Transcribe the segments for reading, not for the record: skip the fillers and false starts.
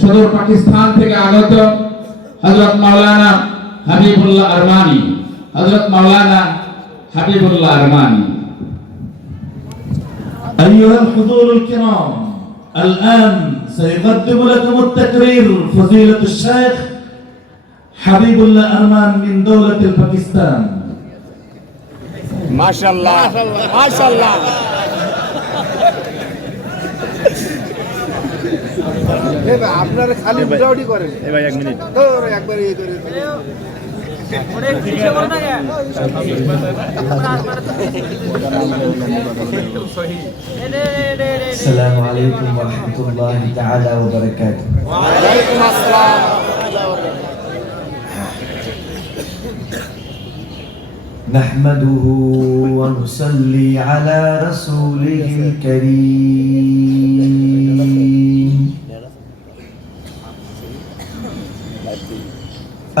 সদর পাকিস্তান থেকে আগত হযরত মাওলানা হাবিবুল্লাহ আরমানি, হযরত মাওলানা হাবিবুল্লাহ আরমানি। أيها الحضور الكرام، الآن سيقدم لكم التقرير فضيلة الشيخ حبيب الله أرمان من دولة باكستان. ما شاء الله ما شاء الله. আপনারা খালি বুঝাউটি করেন। ভাই এক মিনিট ধরো একবার এই করে السلام عليكم ورحمة الله تعالى وبركاته. وعليكم السلام. نحمده ونصلي على رسوله الكريم.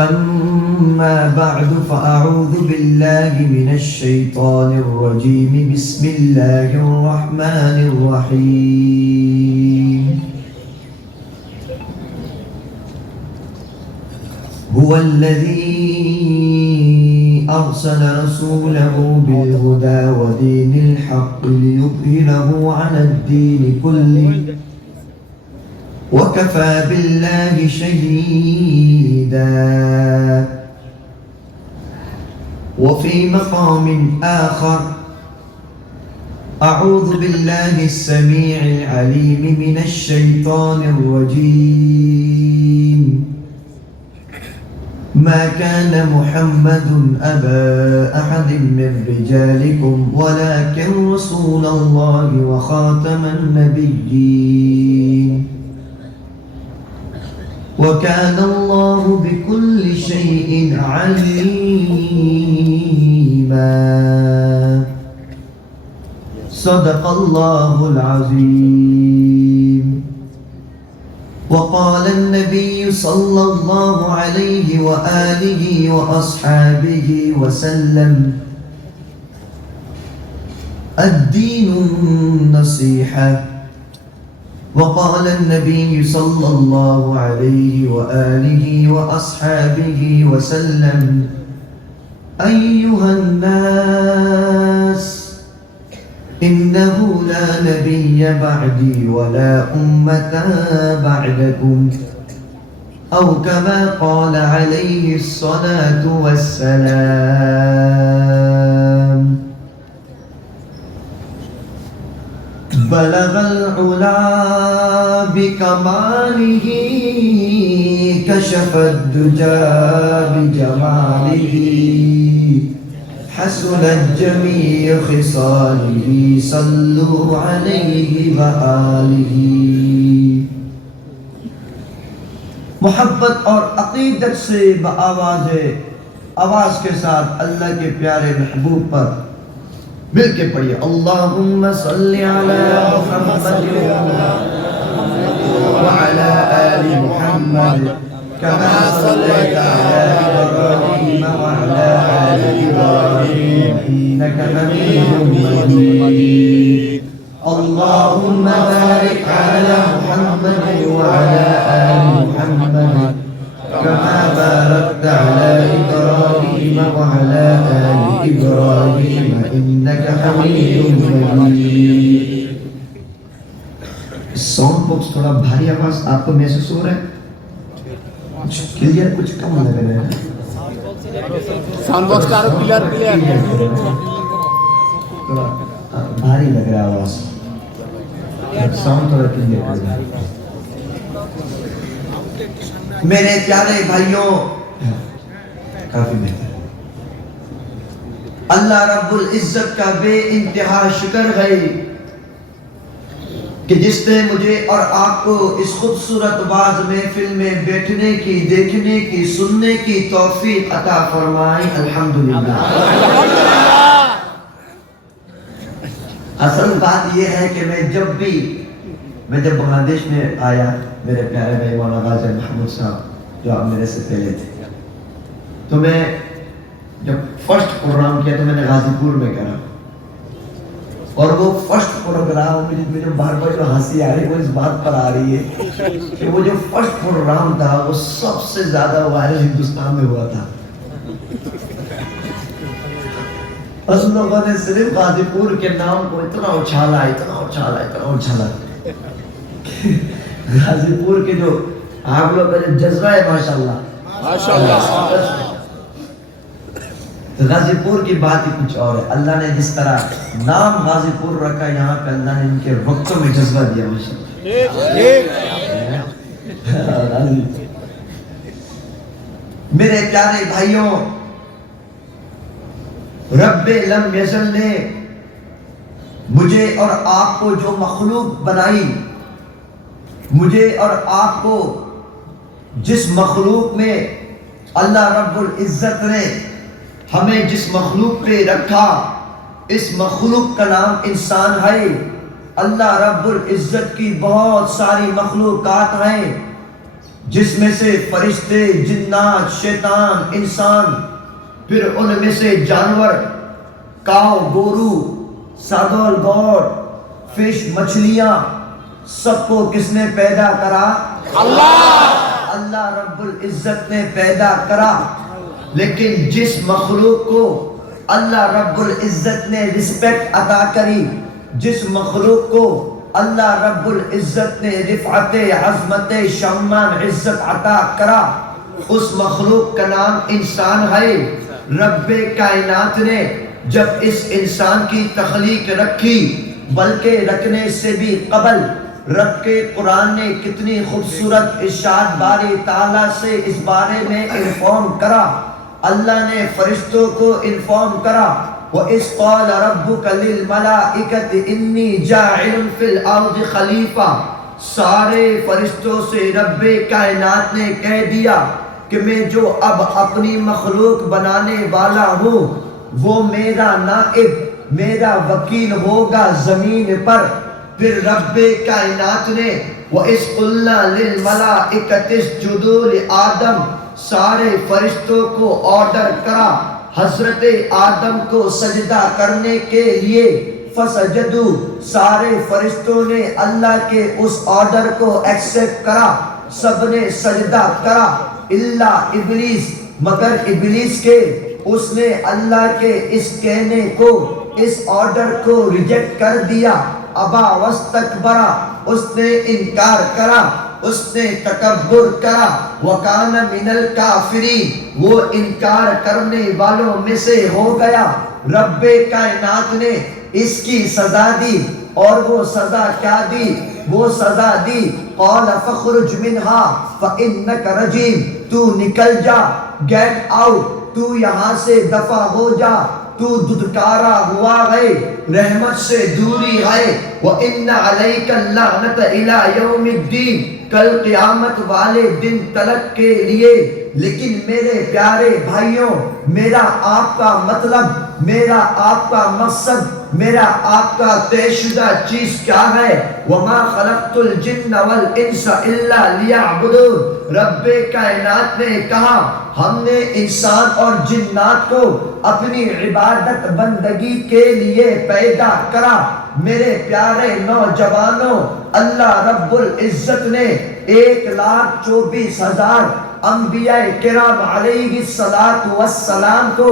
أما بعد فأعوذ بالله من الشيطان الرجيم. بسم الله الرحمن الرحيم. هو الذي أرسل رسوله بالهدى ودين الحق ليظهره على الدين كله وكفى بالله شهيدا. وفي مقام آخر أعوذ بالله السميع العليم من الشيطان الرجيم. ما كان محمد أبا أحد من رجالكم ولكن رسول الله وخاتم النبيين وكان الله بكل شيء عليما. صدق الله العظيم. وقال النبي صلى الله عليه وآله وأصحابه وسلم: الدين النصيحة. وقال النبي صلى الله عليه وآله وأصحابه وسلم: أيها الناس، إنه لا نبي بعدي ولا أمة بعدكم، أو كما قال عليه الصلاة والسلام. بلغ العلا بكماله، كشف الدجى بجماله، حسنت جميع خصاله، صلوا عليه وآله. محبت اور عقیدت سے آواز کے ساتھ اللہ کے پیارے محبوب پر مل کے پڑھیے: اللہم صلی علی محمد وعلی آل محمد كما صليت على إبراهيم وعلى آل إبراهيم إنك حميد مجيد. اللهم بارك على محمد وعلى آل محمد كما باركت على إبراهيم وعلى آل إبراهيم إنك حميد مجيد. ساؤنڈ باکس تھوڑا بھاری آواز آپ کو محسوس ہو رہا ہے؟ کلیئر کچھ کم لگ رہا ہے. সাউন্ড বক্সটা আরো ক্লিয়ার تھوڑا بھاری لگ رہا ہے آواز. ساؤنڈ تھوڑا کلیئر کر رہا ہے. میرے پیارے بھائیوں، کافی بہتر. اللہ رب العزت کا بے انتہا شکر ہے کہ جس نے مجھے اور آپ کو اس خوبصورت باز محفل میں بیٹھنے کی، دیکھنے کی، سننے کی توفیق عطا فرمائی. الحمدللہ. اصل بات یہ ہے کہ میں جب بنگلہ دیش میں آیا، میرے پیارے بھائی مولانا غازی محمود صاحب جو آپ میرے سے پہلے تھے، تو میں جب فرسٹ پروگرام کیا تو میں نے غازی پور میں کرا. اور وہ فرسٹ پروگرام مجھے بار بار جو ہنسی آ رہی ہے وہ اس بات پر آ رہی ہے کہ وہ جو فرسٹ پروگرام تھا وہ سب سے زیادہ وائرل ہندوستان میں ہوا تھا. اس لوگوں نے صرف غازی پور کے نام کو اتنا اچھالا غازی پور کے جو آپ لوگ کا جو جذبہ ہے ماشاءاللہ. غازی پور کی بات ہی کچھ اور ہے. اللہ نے جس طرح نام غازی پور رکھا یہاں پہ اللہ نے ان کے وقتوں میں جذبہ دیا ماشاءاللہ. میرے پیارے بھائیوں، رب لم یزل نے مجھے اور آپ کو جو مخلوق بنائی، مجھے اور آپ کو جس مخلوق میں اللہ رب العزت نے ہمیں جس مخلوق پہ رکھا، اس مخلوق کا نام انسان ہے. اللہ رب العزت کی بہت ساری مخلوقات ہیں جس میں سے فرشتے، جنات، شیطان، انسان، پھر ان میں سے جانور، کاؤ، گورو، ساگول، گوڈ، فش، مچھلیاں، سب کو کس نے پیدا کرا؟ اللہ رب العزت نے پیدا کرا. لیکن جس مخلوق کو اللہ رب العزت نے رسپیکٹ عطا کری، جس مخلوق کو اللہ رب العزت نے رفعت، عظمت، شمان، عزت عطا کرا، اس مخلوق کا نام انسان ہے. رب کائنات نے جب اس انسان کی تخلیق رکھی، بلکہ رکھنے سے بھی قبل رب کے قرآن نے کتنی خوبصورت ارشاد باری تعالیٰ سے اس بارے میں انفارم کرا. اللہ نے فرشتوں کو انفارم کرا، وَإِذْ قَالَ رَبُّكَ لِلْمَلَائِكَةِ إِنِّي جَاعِلٌ فِي الْأَرْضِ خَلِيفَةً. سارے فرشتوں سے رب کائنات نے کہہ دیا کہ میں جو اب اپنی مخلوق بنانے والا ہوں وہ میرا نائب، میرا وکیل ہوگا زمین پر. پھر رب کائنات نے وَإِذْ قُلْنَا لِلْمَلَائِكَةِ اسْجُدُوا لِآدَمَ، سارے فرشتوں کو آرڈر کرا حضرت آدم کو سجدہ کرنے کے لیے. فسجدوا، سارے فرشتوں نے اللہ کے اس آرڈر کو ایکسپٹ کرا، سب نے سجدہ کرا الا ابلیس، مگر ابلیس کے، اس نے اللہ کے اس کہنے کو، اس آرڈر کو ریجیکٹ کر دیا. ابا واستکبرا، اس نے انکار کرا، اس نے تکبر کرا. وکان من الکافرین، وہ انکار کرنے والوں میں سے ہو گیا. رب کائنات نے اس کی سزا دی، اور وہ سزا کیا دی؟ وہ سزا دی قال فخرج منها فانک رجیم، تو نکل جا، گیٹ آؤٹ، تو یہاں سے دفع ہو جا، تو دھتکارا ہوا ہے، رحمت سے دوری ہے. وَإِنَّ عَلَيْكَ اللَّعْنَةَ إِلَى يَوْمِ الدِّينِ، کل قیامت والے دن تلک کے لیے. لیکن میرے پیارے بھائیوں، میرا آپ کا مطلب، میرا آپ کا مقصد، میرا آپ کا طے شدہ چیز کیا ہے؟ وَمَا خَلَقْتُ الْجِنَّ وَالْإِنسَ إِلَّا لِيَعْبُدُونَ. رب کائنات نے کہا ہم نے انسان اور جنات کو اپنی عبادت بندگی کے لیے پیدا کرا. میرے پیارے نوجوانوں، اللہ رب العزت نے 1,24,000 انبیاء کرام علیہ السلام کو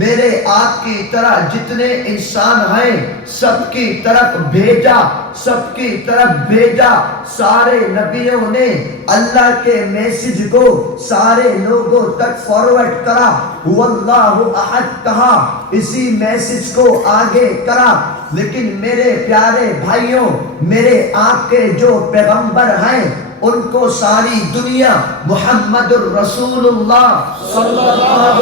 میرے آپ کی طرح جتنے انسان ہیں سب کی طرف بھیجا، سب کی طرف بھیجا. سارے نبیوں نے اللہ کے میسج کو سارے لوگوں تک فارورڈ کرا. واللہ احد کہا، اسی میسج کو آگے کرا. لیکن میرے پیارے بھائیوں، میرے آپ کے جو پیغمبر ہیں ان کو ساری دنیا محمد الرسول اللہ صلی اللہ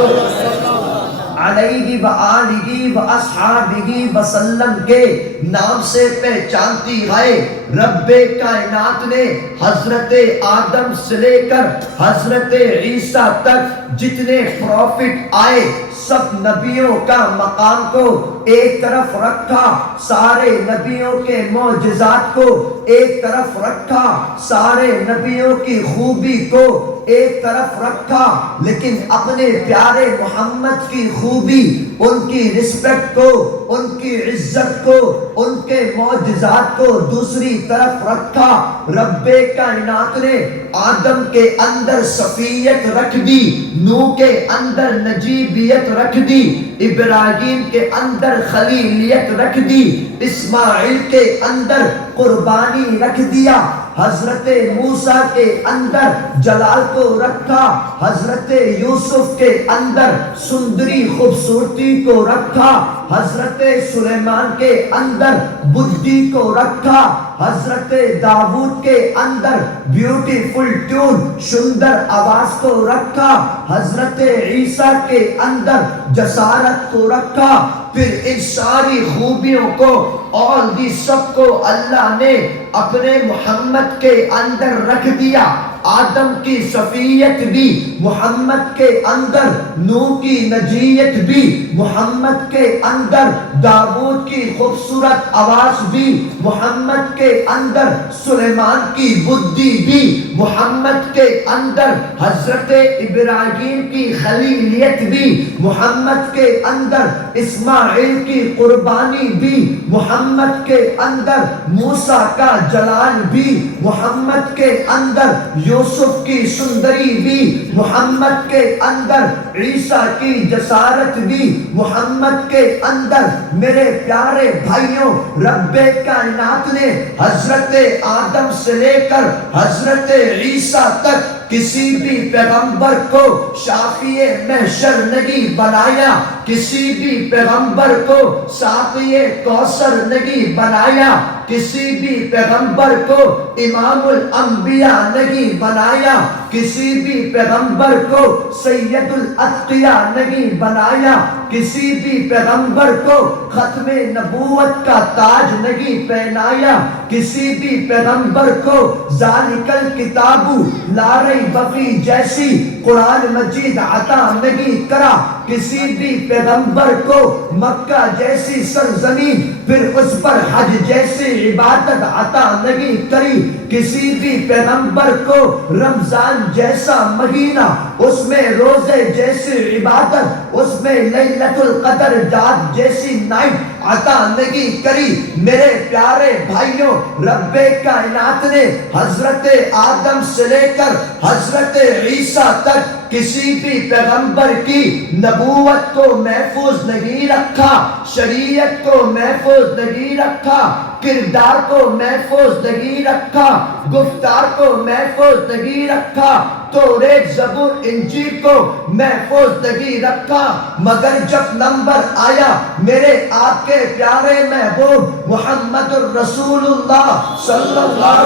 علیہ وآلہ وآصحابہ وسلم کے نام سے پہچانتی ہے. رب کائنات نے حضرت آدم سے لے کر حضرت عیسیٰ تک جتنے پروفٹ آئے سب نبیوں کا مقام کو ایک طرف رکھا، سارے نبیوں کے معجزات کو ایک طرف رکھا، سارے نبیوں کی خوبی کو ایک طرف رکھا، لیکن اپنے پیارے محمد کی خوبی، ان کی رسپیکٹ کو، ان کی عزت کو، ان کے معجزات کو دوسری طرف رکھا۔ رب کائنات نے آدم کے اندر صفیت رکھ دی، نوح کے اندر نجیبیت رکھ دی، ابراہیم کے اندر خلیلیت رکھ دی، اسماعیل کے اندر قربانی رکھ دیا، حضرت موسیٰ کے اندر جلال کو رکھا، حضرت یوسف کے اندر سندری خوبصورتی کو رکھا، حضرت سلیمان کے اندر بدھی کو رکھا، حضرت داؤد کے اندر بیوٹیفل ٹیون سندر آواز کو رکھا، حضرت عیسیٰ کے اندر جسارت کو رکھا۔ پھر ان ساری خوبیوں کو اور بھی سب کو اللہ نے اپنے محمد کے اندر رکھ دیا۔ آدم کی صفیت بھی محمد کے اندر، نوح کی نجیت بھی محمد کے اندر، داؤد کی خوبصورت آواز بھی محمد کے اندر، سلیمان کی بدھی بھی محمد کے اندر، حضرت ابراہیم کی خلیلیت بھی محمد کے اندر، اسماعیل کی قربانی بھی محمد کے اندر، موسیٰ کا جلال بھی محمد کے اندر، یوسف کی سندری بھی محمد کے اندر، عیسیٰ کی جسارت بھی محمد کے اندر۔ میرے پیارے بھائیوں، رب کائنات نے حضرت آدم سے لے کر حضرت عیسیٰ تک کسی بھی پیغمبر کو شافی محشر نہیں بنایا، کسی بھی پیغمبر کو ساقی کوثر نہیں بنایا، کسی بھی پیغمبر کو امام الانبیاء نہیں بنایا، کسی بھی پیغمبر کو سید الاتقیاء نہیں بنایا، کسی بھی پیغمبر کو ختم نبوت کا تاج نہیں پہنایا، کسی بھی پیغمبر کو ذالک الکتاب لا ریب فیہ جیسی قرآن مجید عطا نہیں کرا، کسی بھی پیغمبر کو مکہ جیسی سرزمین پھر اس پر حج جیسی عبادت عطا نہیں کری، کسی بھی پیغمبر کو رمضان جیسا مہینہ، اس میں روزے جیسی عبادت، اس میں لیلۃ القدر رات جیسی نائٹ عطا نہیں کری۔ میرے پیارے بھائیوں، رب کائنات نے حضرت آدم سے لے کر حضرت عیسیٰ تک کسی بھی پیغمبر کی نبوت کو محفوظ نہیں رکھا، شریعت کو محفوظ نہیں رکھا، کردار کو محفوظ نہیں رکھا، گفتار کو محفوظ نہیں رکھا، توریت زبور انجیل کو محفوظ نہیں رکھا، مگر جب نمبر آیا میرے آپ کے پیارے محبوب محمد الرسول اللہ صلی اللہ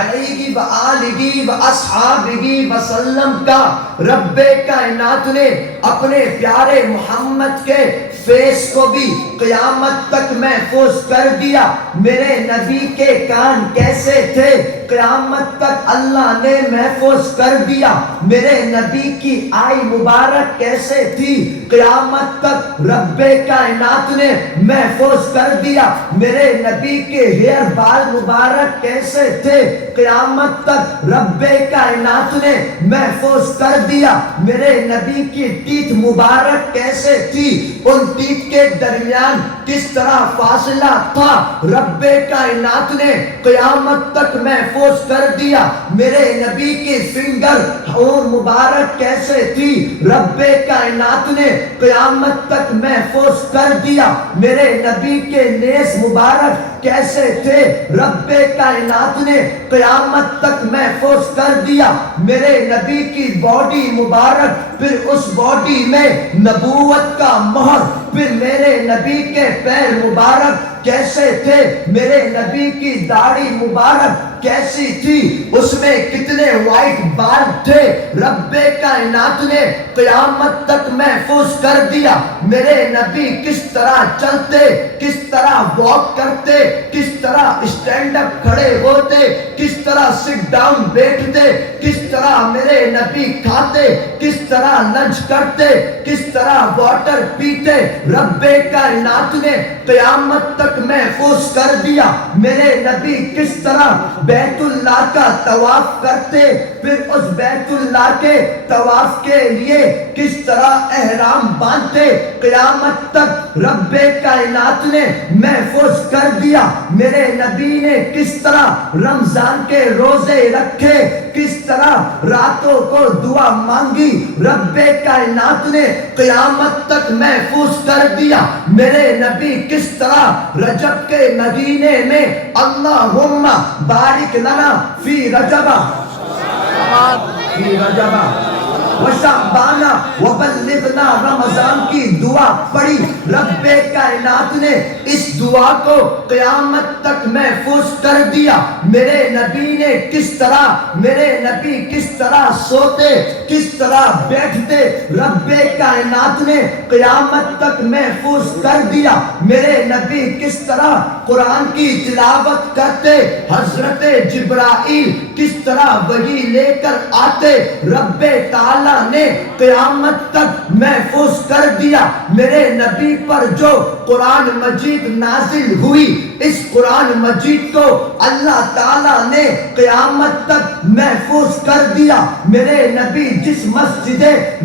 علیہ وآلہ وآصحابہ وسلم کا رب کائنات نے اپنے پیارے محمد کے فیس کو بھی قیامت تک محفوظ کر دیا۔ میرے نبی کے کان کیسے تھے قیامت تک اللہ نے محفوظ کر دیا۔ میرے نبی کی آئی مبارک کیسے تھی قیامت تک رب کائنات نے محفوظ کر دیا۔ میرے نبی کے ہیئر بال مبارک کیسے تھے قیامت تک رب کائنات نے محفوظ کر دیا۔ میرے نبی کی ٹیتھ مبارک کیسے تھی، ان ٹیتھ کے درمیان کس طرح فاصلہ تھا، رب کائنات نے قیامت تک محفوظ کر دیا۔ میرے نبی کی فنگر اور مبارک کیسے تھی، رب کائنات نے قیامت تک محفوظ کر دیا۔ میرے نبی کے نیز مبارک کیسے تھے، رب کائنات نے قیامت تک محفوظ کر دیا۔ میرے نبی کی باڈی مبارک، پھر اس باڈی میں نبوت کا مہر پھر میرے نبی کے پیر مبارک کیسے تھے, میرے نبی کی داڑھی مبارک کیسی تھی, اس میں کتنے وائٹ بال تھے, رب کائنات نے قیامت تک محفوظ کر دیا. میرے نبی کس طرح چلتے, کس طرح واک کرتے, کس طرح اسٹینڈ اپ کھڑے ہوتے, کس طرح سٹ ڈاؤن بیٹھتے, کس طرح میرے نبی کھاتے, کس طرح لنچ کرتے, کس طرح واٹر پیتے, رب کائنات نے قیامت تک محفوظ کر دیا. میرے نبی کس طرح بیت اللہ کا طواف کرتے, پھر اس بیت اللہ کے طواف کے لیے کس طرح احرام باندھتے, قیامت تک رب کائنات نے محفوظ کر دیا. میرے نبی نے کس طرح رمضان کے روزے رکھے, کس طرح راتوں کو دعا مانگی, رب کائنات نے قیامت تک محفوظ کر دیا. میرے نبی کس طرح رجب کے مہینے میں اللہم بارک لنا فی رجبہ وشعبانہ وبلغنا رمضان کی دعا پڑھی. رب کائنات نے اس دعا کو قیامت تک محفوظ کر دیا. میرے نبی نے کس طرح, میرے نبی کس طرح سوتے, کس طرح بیٹھتے, رب کائنات نے قیامت تک محفوظ کر دیا. میرے نبی کس طرح قرآن کی تلاوت کرتے, حضرت جبرائیل کس طرح وحی لے کر آتے, رب تعالی نے قیامت تک محفوظ کر دیا. میرے نبی پر جو قرآن مجید نازل ہوئی, اس قرآن مجید کو اللہ تعالیٰ نے قیامت تک محفوظ کر دیا. میرے نبی جس مسجد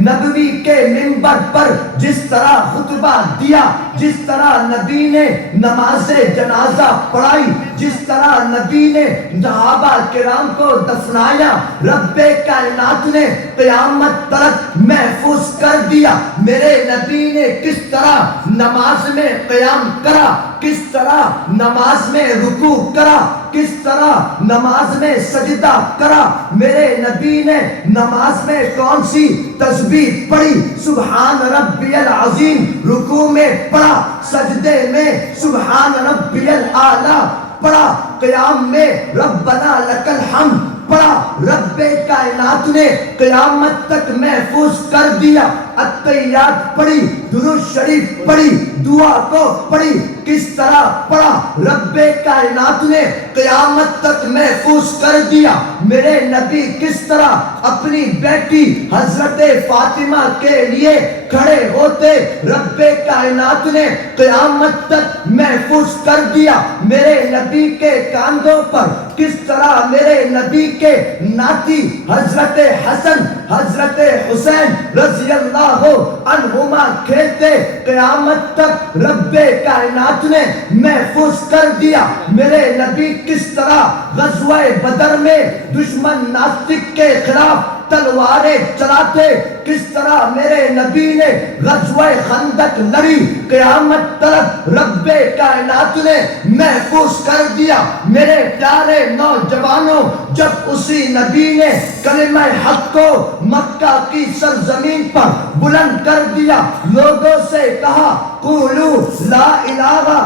نبوی کے منبر پر جس طرح خطبہ دیا, جس طرح نبی نے نماز جنازہ پڑھائی, جس طرح نبی نے صحابہ کرام کو دفنایا, رب کائنات نے قیامت تک محفوظ کر دیا. میرے نبی نے کس طرح نماز میں قیام کرا, کس طرح نماز میں رکوع کرا, کس طرح نماز میں سجدہ کرا. میرے نبی نے نماز میں کون سی تسبیح پڑھی, سبحان ربی العظیم رکوع میں پڑھا, سجدے میں سبحان ربی الاعلی پڑھا, قیام میں ربنا لک الحمد پڑھا. رب کائنات نے قیامت تک محفوظ کر دیا. التحیات پڑھی, درود شریف پڑھی, دعا کو پڑھی, کس طرح پڑھا, رب کائنات نے قیامت تک محفوظ کر دیا. میرے نبی کس طرح اپنی بیٹی حضرت فاطمہ کے لیے کھڑے ہوتے, رب کائنات نے قیامت تک محفوظ کر دیا. میرے نبی کے کاندھوں پر کس طرح میرے نبی کے ناتی حضرت حسن, حضرت حسین رضی اللہ عنہما کھیلتے, قیامت تک رب کائنات نے محفوظ کر دیا. میرے نبی کس طرح غزوہ بدر میں دشمن ناستک کے خلاف تلواریں چلاتے, کس طرح میرے نبی نے غزوہ خندق لڑی, قیامت تک رب کائنات نے محفوظ کر دیا. میرے پیارے نوجوانوں, جب اسی نبی نے کلمہ حق کو مکہ کی سرزمین پر بلند کر دیا, لوگوں سے کہا قولوا لا الہ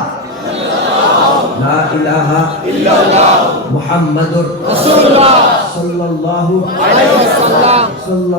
لا الہ الا اللہ محمد رسول اللہ صلی اللہ علیہ وسلم صلی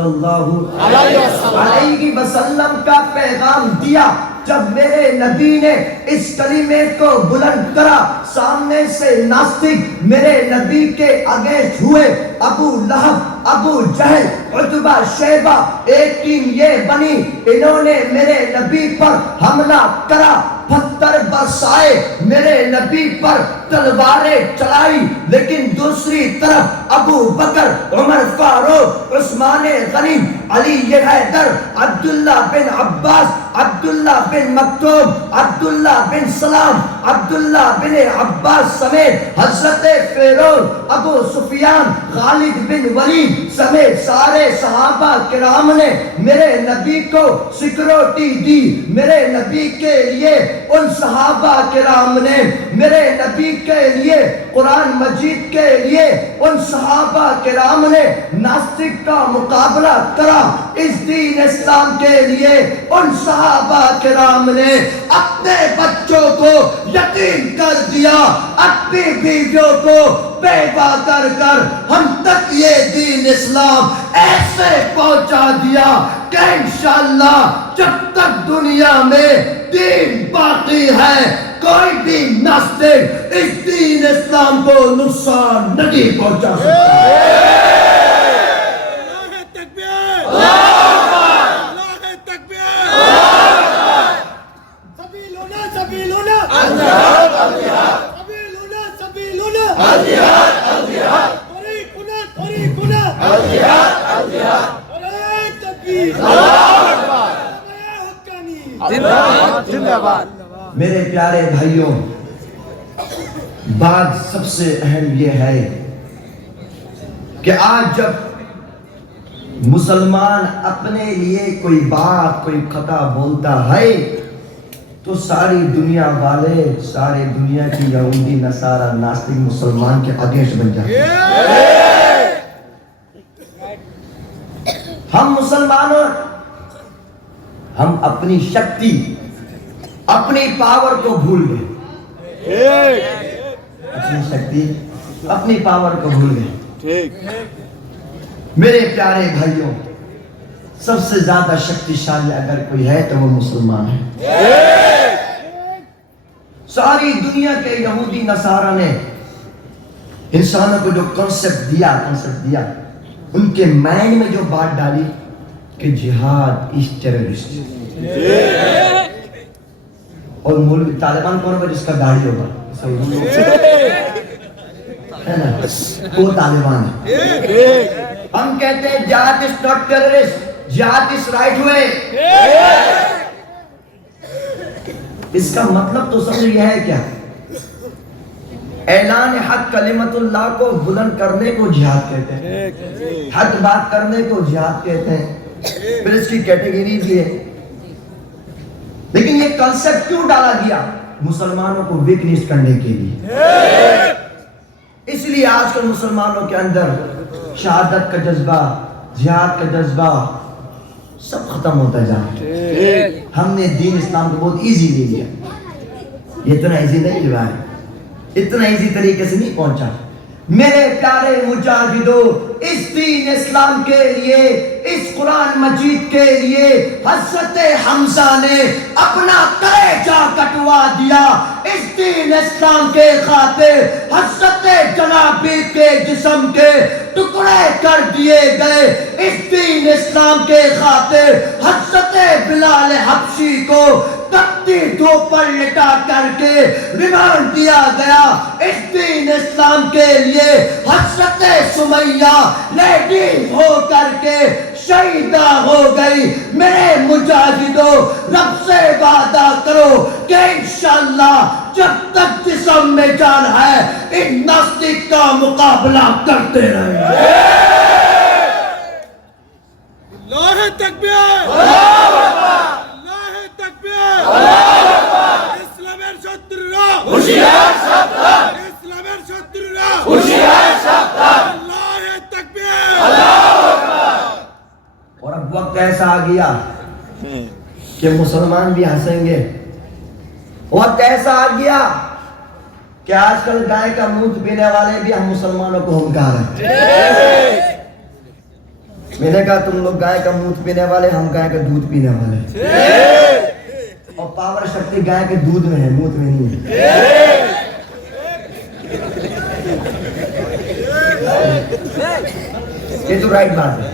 اللہ علیہ وسلم کا پیغام دیا. جب میرے نبی نے اس کلمے کو بلند کرا, سامنے سے ناستک میرے نبی کے اگینسٹ ہوئے. ابو لہب, ابو جہل, عتبہ, شیبہ, ایک ٹیم یہ بنی, انہوں نے میرے نبی پر حملہ کرا, پتھر برسائے, میرے نبی پر تلواریں چلائی. لیکن دوسری طرف ابو بکر, عمر فاروق, عثمان غنی, علی حیدر, عبداللہ بن عباس, عبداللہ بن مکتوم, عبداللہ بن سلام, عبداللہ بن عباس سمیت حضرت فیروز, ابو سفیان, خالد بن ولید سمیت سارے صحابہ کرام نے میرے نبی کو سیکورٹی دی. میرے نبی کے لیے ان صحابہ کرام نے, میرے نبی کے لیے, قرآن مجید کے لیے ان صحابہ کرام نے ناستک کا مقابلہ کرا. اس دین اسلام کے لیے ان صحابہ کرام نے اپنے بچوں کو یتیم کر دیا، اپنی بیویوں کو بیوہ کر کر ہم تک یہ دین اسلام ایسے پہنچا دیا کہ انشاءاللہ جب تک دنیا میں دین باقی ہے کوئی بھی ناصرف اس دین اسلام کو نقصان نہیں پہنچا سکتا۔ میرے پیارے بھائیوں، بات سب سے اہم یہ ہے کہ آج جب مسلمان اپنے لیے کوئی بات کوئی خطا بولتا ہے تو ساری دنیا والے، سارے دنیا کی یہودی نصارہ ناصرین مسلمان کے اگینسٹ بن جاتے ہیں۔ ہم مسلمانوں ہم اپنی شکتی اپنی پاور کو بھول گئے، اپنی شکتی اپنی پاور کو بھول گئے۔ میرے پیارے بھائیوں، سب سے زیادہ شکتیشالی اگر کوئی ہے تو وہ مسلمان ہے۔ ساری دنیا کے یہودی نصارہ نے انسانوں کو جو کنسپٹ دیا ان کے مائنڈ میں جو بات ڈالی کہ جہاد از ٹیررسٹ، اور مولوی طالبان کون ہوگا جس کا داڑھی ہوگا؟ وہ طالبان ہے۔ ہم کہتے ہیں جہاد از ناٹ ٹیررسٹ، جہاد از رائٹ وے۔ اس کا مطلب تو سمجھ یہ ہے کیا؟ اعلان حق کلمت اللہ کو بلند کرنے کو جہاد کہتے ہیں، حق بات کرنے کو جہاد کہتے ہیں۔ پھر اس کی کیٹیگری بھی ہے، لیکن یہ کنسپٹ کیوں ڈالا گیا؟ مسلمانوں کو ویکنیس کرنے کے لیے۔ اس لیے آج کل مسلمانوں کے اندر شہادت کا جذبہ، جہاد کا جذبہ سب ختم ہوتا جا رہا ہے۔ ہم نے دین اسلام کو بہت ایزی لے لیا، یہ اتنا ایزی نہیں لیا ہے، اتنا ایزی طریقے سے نہیں پہنچا۔ میرے پیارے مجاہدوں، اس دین اسلام کے لیے، اس قرآن مجید کے لیے حضرت حمزہ نے اپنا کلیجہ کٹوا دیا۔ اس دین اسلام کے خاطر حضرت جنابی کے جسم کے ٹکڑے کر دیے گئے۔ اس دین اسلام کے خاطر حضرت بلال حبشی کو تپتی دھوپ پر لٹا کر کے ریمانڈ دیا گیا۔ اس دین اسلام کے لیے حضرت سمیہ لیڈی ہو کر کے شہیدہ ہو گئی۔ میرے مجاہدوں، رب سے وعدہ کرو کہ انشاءاللہ جب تک جسم میں جان ہے ان ناصرین کا مقابلہ کرتے رہیں گے۔ اللہ تکبیر، اللہ تکبیر، اسلاমের শত্রুরা হুঁশিয়ার সাবধান, ইসলামের শত্রুরা হুঁশিয়ার সাবধান, আল্লাহু তাকবীর, আল্লাহু আকবার۔ اور اب وقت ایسا آ گیا کہ مسلمان بھی ہنسیں گے۔ وقت ایسا آ گیا کہ آج کل گائے کا دودھ پینے والے بھی ہم مسلمانوں کو ہنکار ہیں۔ میں نے کہا تم لوگ گائے کا دودھ پینے والے، ہم گائے کا دودھ پینے والے، اور پاور شکتی گائے کے دودھ میں ہے، دودھ میں نہیں ہے۔ یہ تو رائٹ بات ہے۔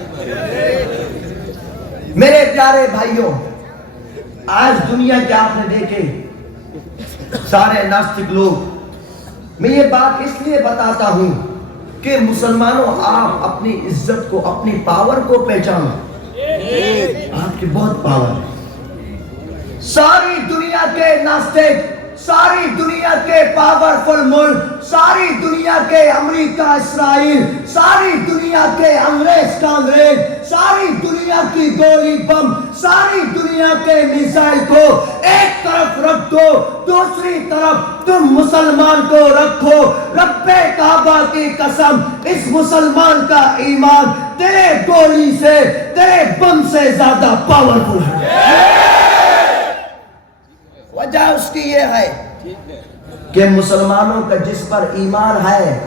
میرے پیارے بھائیوں، آج دنیا کے آپ نے دیکھے سارے ناستک لوگ، میں یہ بات اس لیے بتاتا ہوں کہ مسلمانوں آپ اپنی عزت کو، اپنی پاور کو پہچانو۔ آپ کی بہت پاور ہے۔ ساری دنیا کے ناستک، ساری دنیا کے پاورفل ملک، ساری دنیا کے امریکہ اسرائیل، ساری دنیا کے انگریز کانگریس، ساری دنیا کی گولی بم، ساری دنیا کے میزائل کو ایک طرف رکھ دو، دوسری طرف تم مسلمان کو رکھو۔ رب کعبہ کی قسم، اس مسلمان کا ایمان تیرے گولی سے تیرے بم سے زیادہ پاورفل ہے۔ وجہ اس کی یہ ہے کہ مسلمانوں کا جس پر ایمان ہے،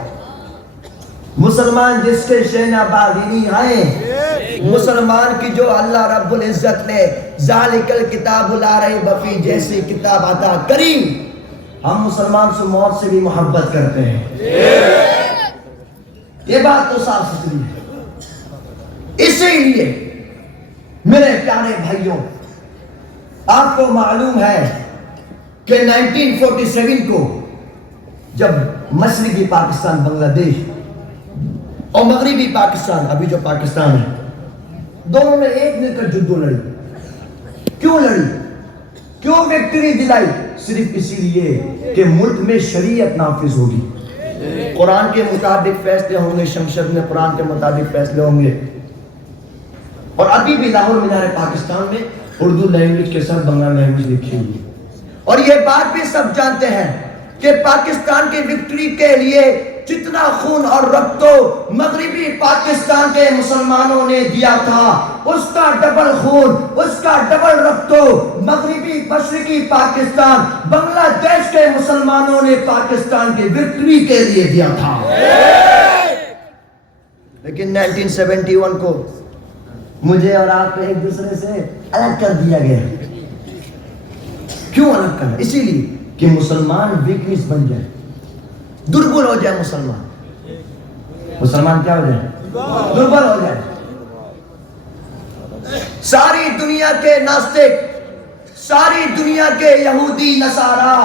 مسلمان جس کے شینہ بازی ہیں، مسلمان کی جو اللہ رب العزت نے ذالک الکتاب لا ریب فیہ جیسی کتاب عطا کری، ہم مسلمان سے موت سے بھی محبت کرتے ہیں۔ یہ بات تو صاف ستھری ہے۔ اسی لیے میرے پیارے بھائیوں، آپ کو معلوم ہے کہ 1947 کو جب مشرقی پاکستان بنگلہ دیش اور مغربی پاکستان، ابھی جو پاکستان ہے، دونوں نے ایک مل کر جدو لڑی۔ کیوں لڑی؟ کیوں وکٹری دلائی؟ صرف اسی لیے کہ ملک میں شریعت نافذ ہوگی، قرآن کے مطابق فیصلے ہوں گے، شمشد میں قرآن کے مطابق فیصلے ہوں گے۔ اور ابھی بھی لاہور مینار پاکستان میں اردو لینگویج کے ساتھ بنگلہ لینگویج لکھی ہوئی، اور یہ بات بھی سب جانتے ہیں کہ پاکستان کی وکٹری کے لیے جتنا خون اور رکت مغربی پاکستان کے مسلمانوں نے دیا تھا، اس کا ڈبل خون، اس کا ڈبل رکت مغربی مشرقی پاکستان بنگلہ دیش کے مسلمانوں نے پاکستان کی وکٹری کے لیے دیا تھا۔ لیکن 1971 کو مجھے اور آپ کو ایک دوسرے سے الگ کر دیا گیا۔ کیوں الگ کرنا؟ اسی لیے کہ مسلمان ویکنس بن جائے، دربل ہو جائے۔ مسلمان کیا ہو جائے؟ دربل ہو جائے۔ ساری دنیا کے ناستک، ساری دنیا کے یہودی نصارہ،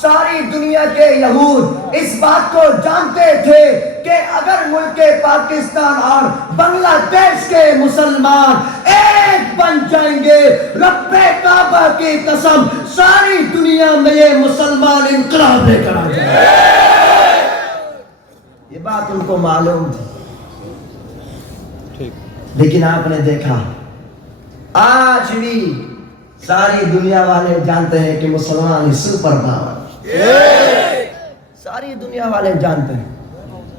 ساری دنیا کے یہود اس بات کو جانتے تھے کہ اگر ملک پاکستان اور بنگلہ دیش کے مسلمان ایک بن جائیں گے، رب کعبہ کی قسم ساری دنیا میں یہ مسلمان انقلاب لے کر آ جائیں گے۔ یہ بات ان کو معلوم تھی، لیکن آپ نے دیکھا آج بھی ساری دنیا والے جانتے ہیں کہ مسلمان سپر پاور، ساری دنیا والے جانتے ہیں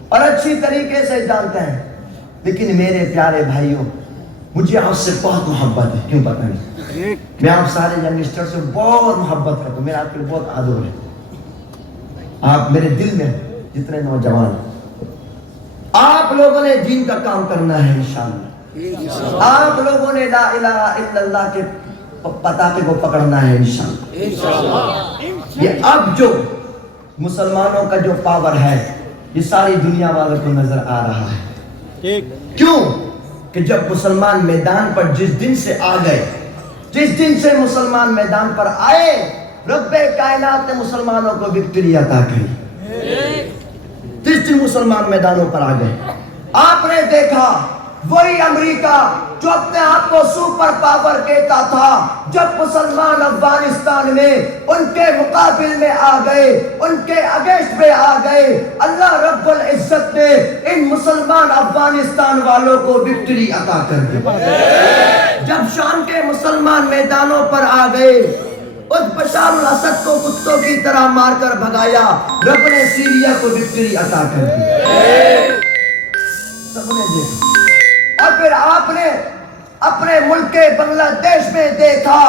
اور اچھی طریقے سے جانتے ہیں۔ لیکن میرے پیارے بھائیوں، مجھے آپ سے بہت محبت ہے، کیوں پتہ نہیں، میں آپ سارے ینگسٹر سے بہت محبت کرتا ہوں، میرا آپ کے بہت آدر ہے، آپ میرے دل میں جتنے نوجوان ہیں۔ آپ لوگوں نے دین کا کام کرنا ہے انشاءاللہ، آپ لوگوں نے لا الہ الا اللہ کے پتاکے کو پکڑنا ہے انشاءاللہ۔ یہ اب جو مسلمانوں کا جو پاور ہے، یہ ساری دنیا والوں کو نظر آ رہا ہے۔ کیوں کہ جب مسلمان میدان پر جس دن سے آ گئے، جس دن سے مسلمان میدان پر آئے، رب کائنات نے مسلمانوں کو وکٹری عطا کی۔ جس دن مسلمان میدانوں پر آ گئے، آپ نے دیکھا وہی امریکہ جو اپنے آپ کو سپر پاور کہتا تھا، جب مسلمان افغانستان میں ان کے مقابل میں آ گئے، ان کے اگینسٹ میں آ گئے، اللہ رب العزت نے ان مسلمان افغانستان والوں کو وکٹری عطا کر دی۔ جب شام کے مسلمان میدانوں پر آ گئے، اس بشار الاسد کو کتوں کی طرح مار کر بھگایا، رب نے سیریا کو وکٹری عطا کر دی۔ سب نے دیکھا۔ اور پھر آپ نے اپنے ملک کے بنگلہ دیش میں دیکھا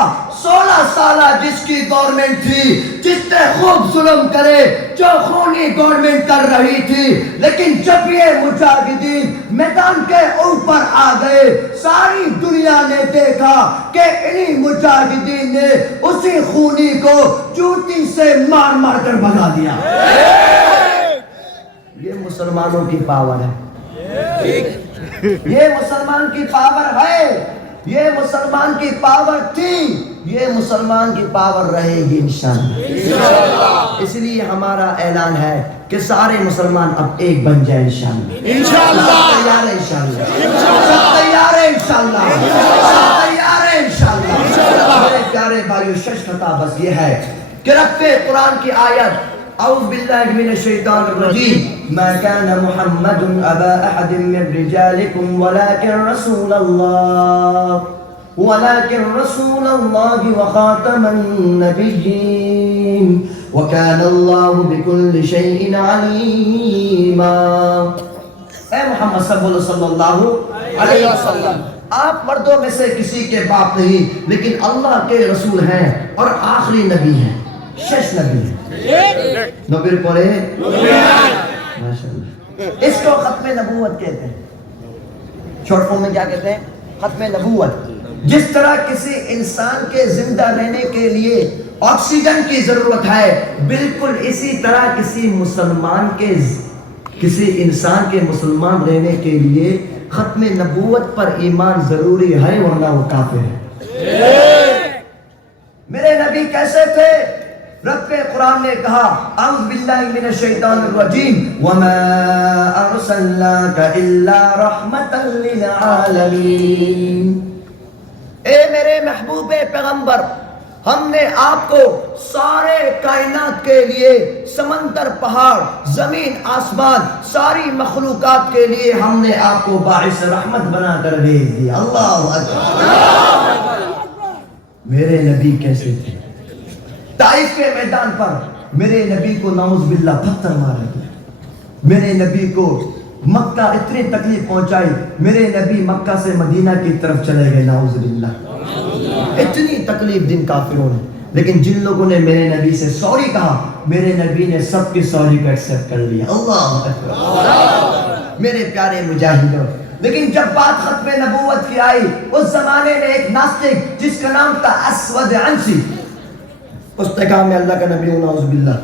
16 سالہ جس کی گورنمنٹ تھی، جس نے خوب ظلم کرے، جو خونی گورنمنٹ کر رہی تھی، لیکن جب یہ مجاہدین میدان کے اوپر آ گئے، ساری دنیا نے دیکھا کہ انہی مجاہدین نے اسی خونی کو جوتی سے مار مار کر بھگا دیا۔ یہ مسلمانوں کی پاور ہے، یہ مسلمان کی پاور ہے، یہ مسلمان کی پاور تھی، یہ مسلمان کی پاور رہے گی انشاءاللہ۔ اس لیے ہمارا اعلان ہے کہ سارے مسلمان اب ایک بن جائیں انشاءاللہ۔ سب تیار ہیں انشاءاللہ، سب تیار ہیں انشاءاللہ، سب تیار ہیں انشاءاللہ۔ میرے پیارے بھائیو، شش خطا بس یہ ہے کہ رب قرآن کی آیت اعوذ باللہ من الشیطان الرجیم ما كان محمد ابا احد من رجالکم ولكن رسول اللہ وخاتم النبیین وكان اللہ بكل شیء علیما۔ اے محمد صلی اللہ علیہ وسلم. آپ مردوں میں سے کسی کے باپ نہیں لیکن اللہ کے رسول ہیں اور آخری نبی ہیں. شش نبی ہیں. نبی پڑھے ماشاءاللہ. اس کو ختم نبوت کہتے ہیں. شارٹ فارم میں کیا کہتے ہیں؟ ختم نبوت. جس طرح کسی انسان کے زندہ رہنے کے لیے آکسیجن کی ضرورت ہے، بالکل اسی طرح کسی انسان کے مسلمان رہنے کے لیے ختم نبوت پر ایمان ضروری ہے ورنہ وہ کافر ہے. میرے نبی کیسے تھے؟ رب قرآن نے کہا اعوذ باللہ من الشیطان الرجیم وما ارسلناک الا رحمتا للعالمین. اے میرے محبوب پیغمبر، ہم نے آپ کو سارے کائنات کے لیے، سمندر پہاڑ زمین آسمان ساری مخلوقات کے لیے ہم نے آپ کو باعث رحمت بنا کر بھیج دیا. اللہ اکبر. میرے نبی کیسے تھے؟ طائف کے میدان پر میرے نبی کو نعوذ باللہ پتھر مارے گئے. میرے نبی کو مکہ اتنی تکلیف پہنچائی، میرے نبی مکہ سے مدینہ کی طرف چلے گئے نعوذ باللہ. اتنی تکلیف دن کافروں نے، لیکن جن لوگوں نے میرے نبی سے سوری کہا، میرے نبی نے سب کی سوری کو ایکسپٹ کر لیا. اللہ اکبر. میرے پیارے مجاہدوں، لیکن جب بات ختم نبوت کی آئی، اس زمانے میں ایک ناستک جس کا نام تھا اسود عنسی، اس نے کہا میں اللہ کا نبی ہوں. نعوذ باللہ.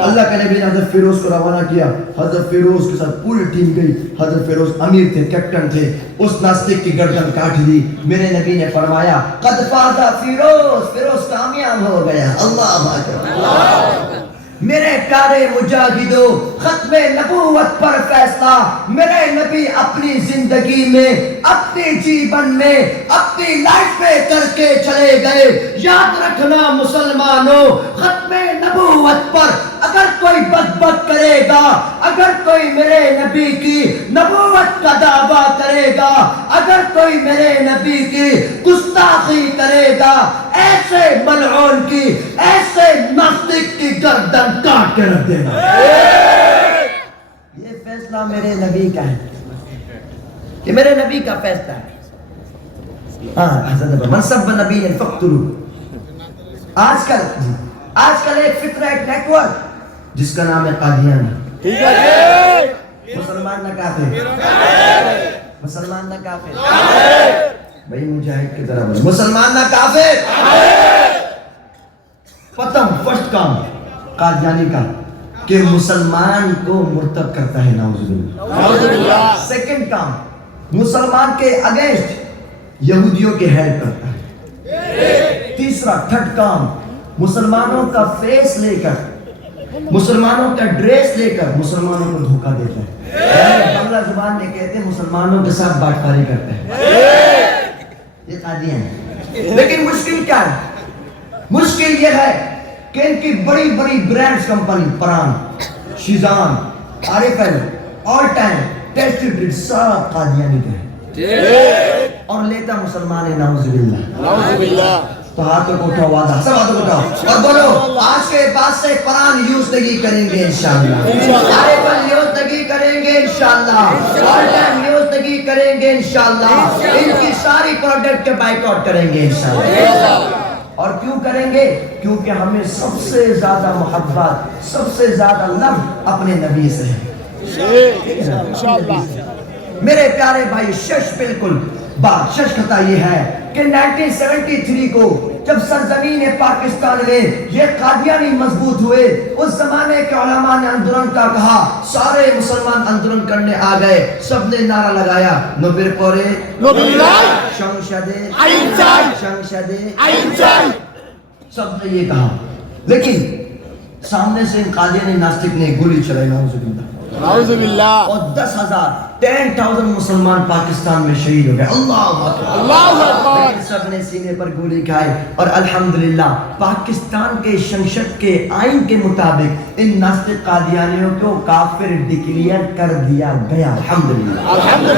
اللہ کا نبی نے حضرت فیروز کو روانہ کیا. حضرت فیروز کے ساتھ پوری ٹیم گئی. حضرت فیروز امیر تھے، کیپٹن تھے. اس ناستک کی گردن کاٹ دی. میرے نبی نے فرمایا قد فاز فیروز، فیروز کامیاب ہو گیا. اللہ اکبر. میرے پیارے مجاہدوں، ختم نبوت پر فیصلہ میرے نبی اپنی زندگی میں، اپنی جیون میں، اپنی لائف میں کر کے چلے گئے. یاد رکھنا مسلمانوں، ختم نبوت پر اگر کوئی بد کرے گا، اگر کوئی میرے نبی کی نبوت کا دعویٰ کرے گا، اگر کوئی میرے نبی کی گستاخی کرے گا، ایسے ملعون کی، ایسے ناستک کی گردن کاٹ کے رکھ دینا. یہ فیصلہ میرے نبی کا ہے، یہ میرے نبی کا فیصلہ ہے. منصب نبی فقتلوا. آج کل ایک فکر، ایک نیٹ ورک جس کا نام ہے قادیانی. مسلمان نہ کافر، مسلمان نہ کافر. بھائی مجاہد کی طرح بولو، مسلمان نہ کافر. پتم فرسٹ کام قادیانی کا کہ مسلمان کو مرتد کرتا ہے نعوذ باللہ. سیکنڈ کام مسلمان کے اگینسٹ یہودیوں کے ہیلپ کرتا ہے. تیسرا تھرڈ کام مسلمانوں کا فیس لے کر، مسلمانوں کا ڈریس لے کر مسلمانوں کو دھوکہ دیتا ہے. بنگلہ زبان میں کہتے ہیں مسلمانوں کے ساتھ باٹکاری کرتا ہے. یہ قادیان ہے. لیکن مشکل کیا ہے؟ مشکل یہ ہے کہ ان کی بڑی بڑی برانڈز کمپنی پران، شیزان، آریفل، آل ٹائم، ٹیسٹی ڈرگ سب قادیانی کے ہیں اور لیتا مسلمان ہے. نعوذ باللہ. تو ہاتھوں کو اٹھاؤ، وعدہ سب ہاتھوں کو اٹھاؤ اور بولو آج کے بعد سے قرآن یوز نہیں کریں گے انشاءاللہ. آریفل یوز نہیں کریں گے انشاءاللہ. آل ٹائم یوز نہیں کریں گے انشاءاللہ. ان کی ساری پروڈکٹ کے بائیکاٹ کریں گے انشاءاللہ. اور کیوں کریں گے؟ کیونکہ ہمیں سب سے زیادہ محبت، سب سے زیادہ لو اپنے نبی سے ہے. میرے پیارے بھائی، بالکل بات خطا یہ ہے کہ 1973 کو جب سرزمین پاکستان میں یہ قادیانی مضبوط ہوئے، اس زمانے کے علماء نے آندولن کا کہا، سارے مسلمان آندولن کرنے آ گئے. سب نے نعرہ لگایا نوبر پورے شمشدے شمشدے. سب نے یہ کہا، لیکن سامنے سے قادیانی ناستک نے گولی چلائی. نعوذ باللہ. اور 10,000 مسلمان پاکستان میں شہید ہو گئے. اللہ اکبر. سب نے سینے پر گولی کھائی اور الحمدللہ پاکستان کے شنشت کے آئین کے مطابق ان ناستک قادیانیوں کو کافر ڈکلیئر کر دیا گیا. الحمدللہ.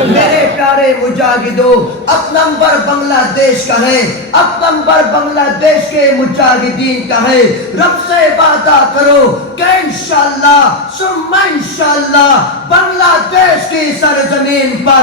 میرے پیارے مجاہدوں، اب نمبر بنگلہ دیش کا ہے، اب نمبر بنگلہ دیش کے مجاہدین کا ہے. رب سے وعدہ کرو کہ انشاءاللہ ثم انشاءاللہ بنگلہ دیش کی سرزمین پر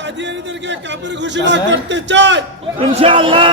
কাদিয়ানীদেরকে কাফের ঘোষণা করতে চায় ইনশাআল্লাহ।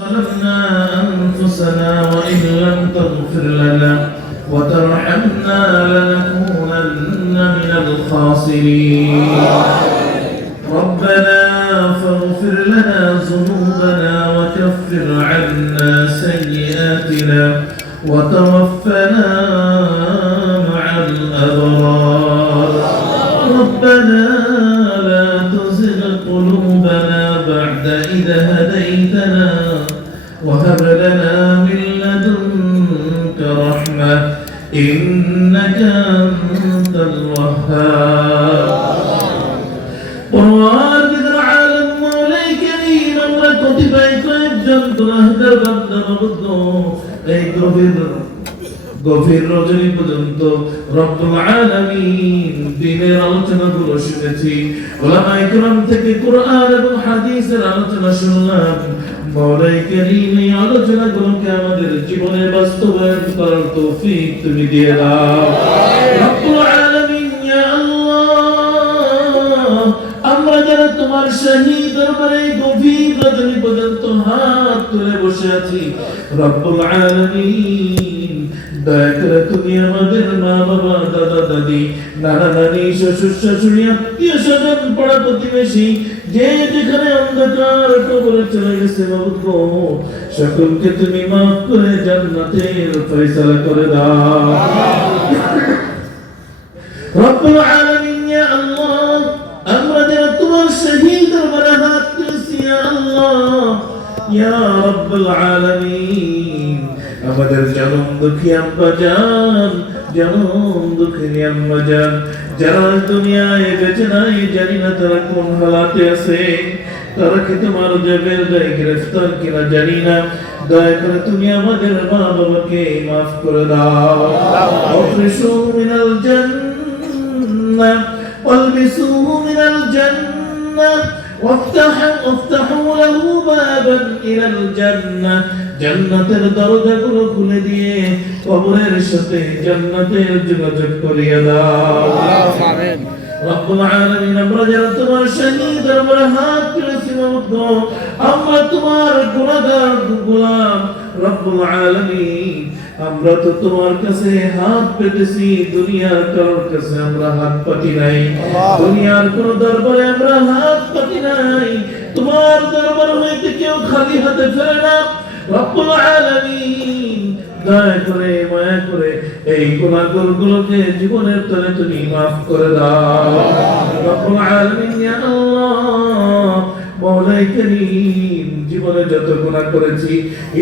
ظلمنا أنفسنا وإن لم تغفر لنا وترحمنا لنكونن من الخاسرين ربنا فاغفر لنا ذنوبنا وكفر عنا سيئاتنا وتوفنا مع الأبرار ربنا لا تزغ قلوبنا بعد إذ هديتنا وهب لنا من لدنك رحمة إنك أنت الوهاب পরওয়ারদিগার আলম মওলাই কারীম আমরা কতিপয় কয়েকজন গুনাহগার বান্দা মাবুদ এই গভীর রজনী পর্যন্ত রব্বুল আলামিন দ্বীনের আলোচনাগুলো শুনেছি, উলামায়ে কেরাম থেকে কোরআন এবং হাদিসের আলোচনা শুনলাম। মওলাই কারীম এই আলোচনাগুলোকে আমাদের জীবনে বাস্তবায়ন করার তৌফিক তুমি দিয়ে দাও রব্বুল আলামিন। ইয়া আল্লাহ, আমরা যারা তোমার শাহী দরবারে গভীর রজনী পর্যন্ত হাত তুলে বসে আছি, রব্বুল আলামিন দয়া করে তুমি আমাদের মা বাবা, দাদা দাদি, নানা নানি, শ্বশুর শাশুড়ি, আত্মীয় স্বজন, পাড়া প্রতিবেশী, যে যেখানে অন্ধকার কবরে চলে গেছে মাবুদ গো, সকলকে তুমি মাফ করে জান্নাতের ফয়সালা করে দাও রব্বুল আলামিন। ইয়া আল্লাহ, আমরা যারা তোমার শাহী দরবারে হাত তুলেছি, ইয়া আল্লাহ, ইয়া রাব্বুল আলামিন, আমাদের জনম দুঃখী আম্মা জান, জনম দুঃখী আম্মা জান যারা দুনিয়ায় বেঁচে নাই, জানি না তারা কোন হালাতে আছে, তারা কি তোমার জবের দায় গ্রেফতার কিনা জানি না, দয়া করে তুমি আমাদের মা বাবাকে মাফ করে দাও। আফরিশু মিনাল জান্নাহ ওয়ালবিসু মিনাল জান্নাহ وافتحوا له بابا إلى الجنة জান্নাতের দরজাগুলো খুলে দিয়ে কবরের সাথে জান্নাতের যোগাযোগ করিয়ে দাও আমিন। রব্বুল আলামিন, আমরা যারা তোমার শাহী দরবারে হাত তুলেছি মাবুদ, আমরা তোমার গুনাহগার গোলাম রব্বুল আলামিন। আমরা তো তোমার কাছে হাত পেতেছি, দুনিয়ার কারোর কাছে আমরা হাত পাতি নাই, দুনিয়ার কোন দরবারে আমরা হাত পাতি নাই। তোমার দরবার হইতে কেউ খালি হাতে ফেরে না, রব্বুল আলামিন দয়া করে মায়া করে এই গুনাহগুলোকে জীবনের তরে তুমি মাফ করে দাও রব্বুল আলামিন ইয়া আল্লাহ মওলাই করিম জীবনে যত গুনাহ করেছি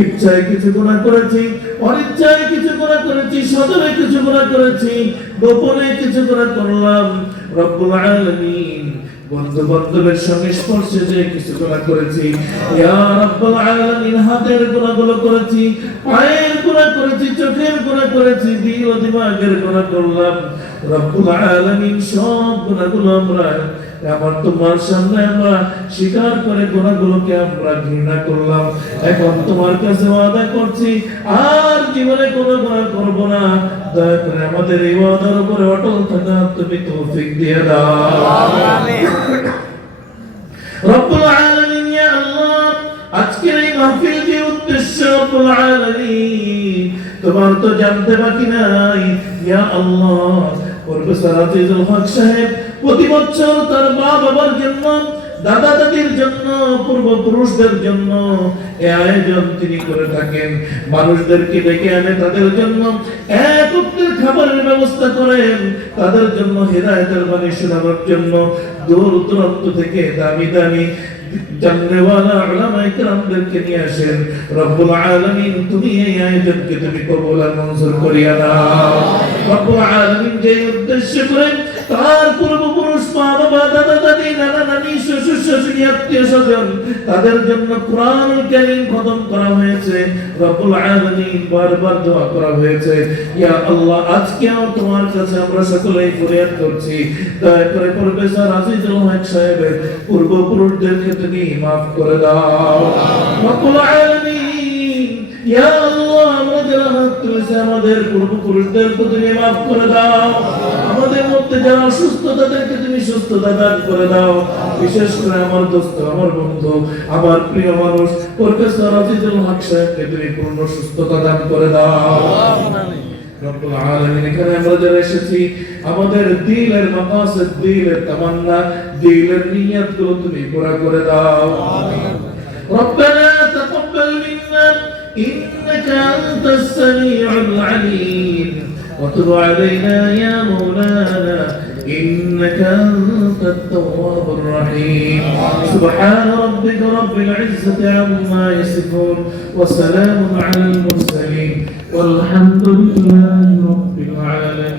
ইচ্ছায় কিছু গুনাহ করেছি অনিচ্ছায় কিছু গুনাহ করেছি সদরে কিছু গুনাহ করেছি গোপনে কিছু গুনাহ করলাম রব্বুল আলামিন বন্ধু বান্ধবের সংস্পর্শে যে কিছু গুনাহ করেছি ইয়া রাব্বুল আলামিন হাতের গুনাহগুলো করেছি পায়ের গুনাহ করেছি চোখের গুনাহ করেছি দিল ও দিমাগের গুনাহ করলাম রব্বুল আলামিন সব গুনাহগুলো আমরা আমার তোমার সামনে আমরা স্বীকার করে গুনাহগুলোকে আমরা ঘৃণা করলাম এখন তোমার কাছে ওয়াদা করছি আর জীবনে কোনো গুনাহ করব না দয়া করে আমাদের এই ওয়াদার উপরে অটল থাকা তুমি তৌফিক দিয়ে দাও আমিন রব্বুল আলামিন ইয়া আল্লাহ আজকের এই মাহফিল যে উদ্দেশ্য রব্বুল আলামিন তোমার তো জানতে বাকি নাই ইয়া আল্লাহ প্রফেসর আজিজুল হক সাহেব প্রতি বছর তার মা বাবার জন্য দাদা দাদির জন্য পূর্বপুরুষদের জন্য এই আয়োজন তিনি করে থাকেন মানুষদেরকে ডেকে আনে তাদের জন্য এক উক্তের খাবারের ব্যবস্থা করেন তাদের জন্য হেদায়েতের বাণী শোনানোর জন্য দূর দূরান্ত থেকে দামি দামি জাননেওয়ালা উলামায়ে কেরামদেরকে নিয়ে আসেন রব্বুল আলামিন তুমি এই আয়োজনকে তুমি কবুল আর মঞ্জুর করিয়া দাও রব্বুল আলামিন যে উদ্দেশ্য করে তার পূর্বপুরুষ মা বাবা দাদা দাদি নানা নানি শ্বশুর শাশুড়ি আত্মীয় স্বজন তাদের জন্য কোরআনুল কারীম খতম করা হয়েছে রব্বুল আলামিন বারবার দোয়া করা হয়েছে ইয়া আল্লাহ আজকেও তোমার কাছে আমরা সকলেই ফরিয়াদ করছি দয়া করে প্রফেসর আজিজুল হক সাহেবের পূর্বপুরুষদেরকে তুমি মাফ করে দাও রব্বুল আলামিন ইয়া আল্লাহ আমরা যারা হাত তুলেছি আমাদের পূর্বপুরুষদেরকে তুমি মাফ করে দাও আমাদের মধ্যে যারা অসুস্থ তাদেরকে তুমি সুস্থতা দান করে দাও বিশেষ করে আমার দোস্ত আমার বন্ধু আমার প্রিয় মানুষ প্রফেসর আজিজুল হক সাহেবকে তুমি পূর্ণ সুস্থতা দান করে দাও রব্বুল আলামিন এখানে আমরা যারা এসেছি আমাদের দিলের মাকাসিদ দিলের তামান্না দিলের নিয়তগুলো তুমি পুরা করে দাও আমিন রব্বানা তাকাব্বাল মিন্না ইন্নাকা আনতাস সামিউল আলিম وتب علينا يا مولانا إنك أنت التواب الرحيم سبحان ربك رب العزة عما يصفون وسلام على المرسلين والحمد لله رب العالمين